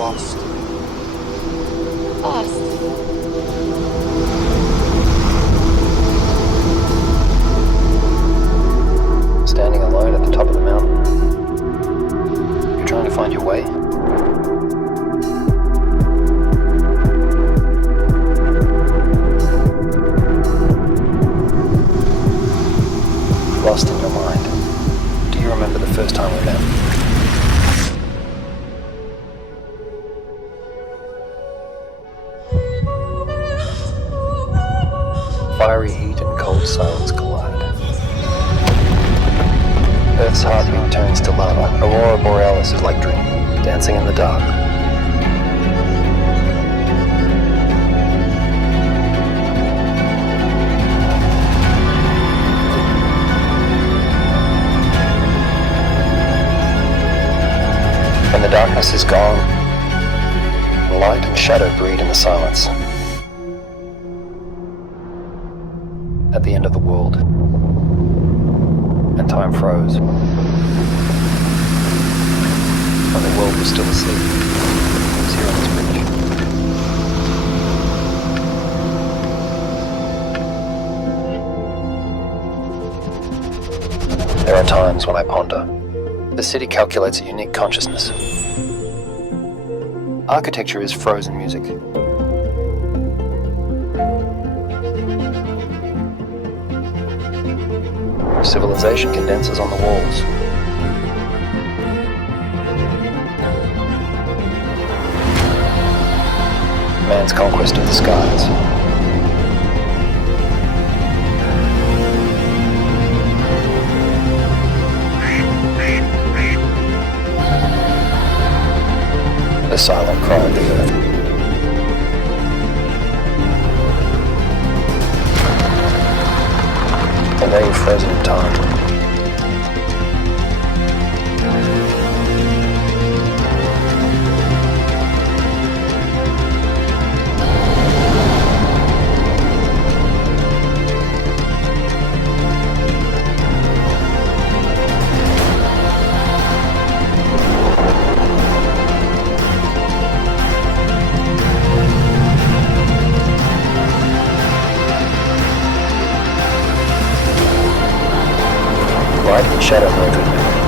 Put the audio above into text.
lost. Lost. Standing alone at the top of the mountain. You're trying to find your way. Lost in your mind. Do you remember the first time we met? Fiery heat and cold silence collide. Earth's heartbeat turns to lava. Aurora Borealis is like dream, dancing in the dark. When the darkness is gone, light and shadow breed in the silence. At the end of the world, and time froze. When the world was still asleep, I was here on this bridge. There are times when I ponder. The city calculates a unique consciousness. Architecture is frozen music. Civilization condenses on the walls. Man's conquest of the skies. The silent cry of the earth. And they were frozen in time. Light and shadow merge with me.